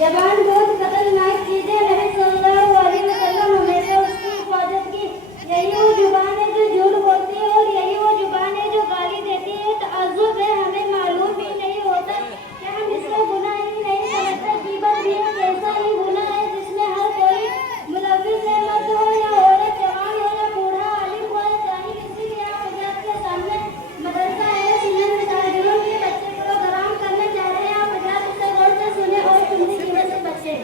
जबान बहुत खतरनाक चीज है। नबी सल्लल्लाहु अलैहि वसल्लम हमेशा उसकी हिफाजत की। यही वो जुबान है जो झूठ बोलती है और यही वो जुबान है जो गाली देती है। तअज्जुब है, हमें मालूम ही नहीं होता कि हम इसमें गुनाह ही नहीं समझते। गीबत भी एक ऐसा ही गुनाह है जिसमें हर कोई मुलव्विस है, मर्द हो या औरत, जवान हो या बूढ़ा, आलिम हो या जाहिल। इसीलिए आप हज़रात के सामने मदरसा है सीनियर मिसाइलों के बच्चे प्रोग्राम करने जा रहे हैं। आप हज़रात इसे गौर से सुने और सुनने की वजह से बचे।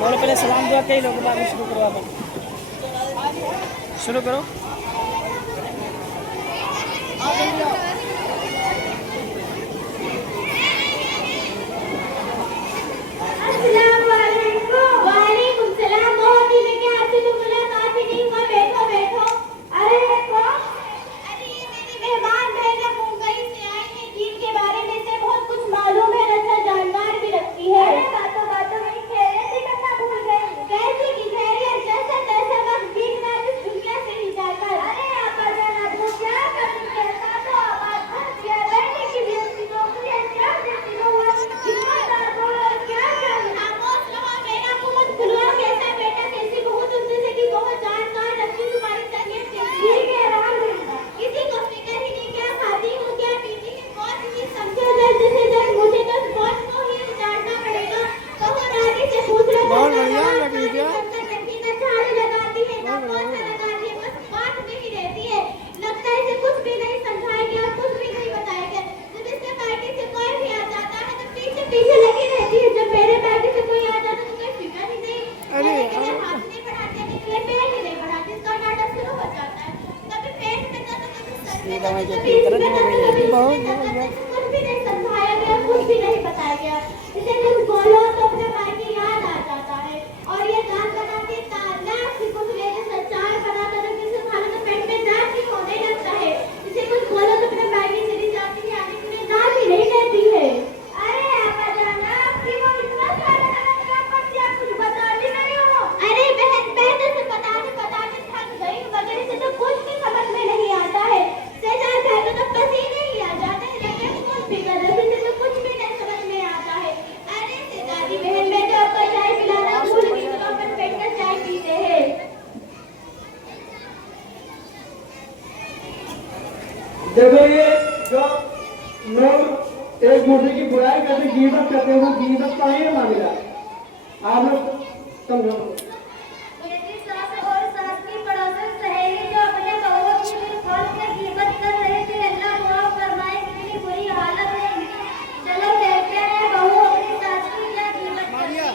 बोलो पहले सलाम दुआ कई लोग बाद में शुरू करवा दो। शुरू करो। अस्सलाम वालेकुम। वालेकुम सलाम। बहुत दिन के आपसे तो मुलाकात ही नहीं हुआ। बैठो बैठो। अरे कौन? अरे ये मेरी मेहमान बहन मुंबई से आई है। दीन के बारे में से बहुत कुछ मालूम है, रखना जानकार भी रखती है। अरे बातों बातों में खैरियत ही करना भूल गए। कैसी की खैरियत? जैसे तैसे बस बीतना इस दुनिया से ही जाकर। अरे आप जाना तो क्या करती है? साथों आबाद घर दिया, रहने की भी अच्छी नौकरी है, क्या देती हो? जिम्मेदार बोलो क्या कर? खामोश रहो। मेरा मुंह मत खुलवाओ। कैसा बेटा कैसी बहू तुमसे से कि बहुत जानकार रखती तुम्हारी तबीयत कैसी है? ठीक है, अल्हम्दुलिल्लाह। किसी को फिक्र ही नहीं क्या खाती हूँ क्या पीती है। कौन भी समझो जल्द से जल्द मुझे तो स्पॉट को ही उतारना पड़ेगा। कहो दादी से पूछ लो। बहुत बढ़िया लगी क्या? ना झाड़ू लगाती है ना पोछा लगाती है, बस बात में ही रहती है। लगता है इसे कुछ भी नहीं समझाएंगे और कुछ भी नहीं बताएंगे। जब इसके पार्टी से कोई भी आ जाता है तो पीछे पीछे लगी रहती है। जब मेरे पार्टी से कोई आ जाता है तो कोई फिक्र ही नहीं। अरे हाथ नहीं बढ़ाते, निकले पैर ही नहीं बढ़ाते, इसका नाटक शुरू हो जाता है। कभी पेट में दर्द, कभी सर में दर्द, कभी इसमें दर्द, कभी इसमें दर्द। कुछ भी नहीं समझाया गया, कुछ भी नहीं बताया गया। इसे कुछ बोलो तो अपने मायके याद आ जाता है। और ये दाल बनाती लाख की कुछ लेने से अचार बनाता तो किसी खाने तो पेट में दर्द ही होने लगता है। इसे कुछ बोलो तो अपने मायके चली जाती है, आने के लिए नाम ही नहीं लेती है। अरे आपा जाना आपकी वो इतना सारा काम करती है, आप कुछ बताती नहीं हो। अरे बहन पहले से बताते थक गई। वगैरह से तो कुछ भी समझ में नहीं आता है। सेजार पहले तो पसीने ही आ जाते हैं, लेकिन कुछ भी कर रही से तो कुछ भी नहीं समझ में आता है। अरे सेजारी बहन, मैं तो आपको चाय पिलाना भूल गई, तो अपन बैठकर चाय पीते हैं। देखो ये जो लोग एक दूसरे की बुराई करते गीबत करते हैं, वो गीबत का ही मामला आप लोग समझो। मेरी सास और सास की पड़ोसन सहेली जो अपने बहुओं की भी खोल के गीबत कर रही थी। अल्लाह माफ फरमाए, कितनी बुरी हालत है इनकी। चलो देखते हैं बहू अपनी सास की क्या गीबत करती है।